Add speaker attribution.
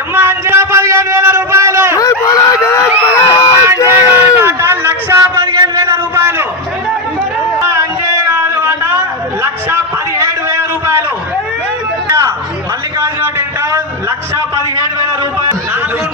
Speaker 1: ఎమ్మా అంచనా పదిహేను వేల రూపాయలు. లక్ష పదిహేను వేల రూపాయలు. అంజే కాదు అట లక్ష పదిహేడు వేల రూపాయలు. మల్లికార్జున టెంట్ లక్ష పదిహేడు వేల రూపాయలు. నాలుగు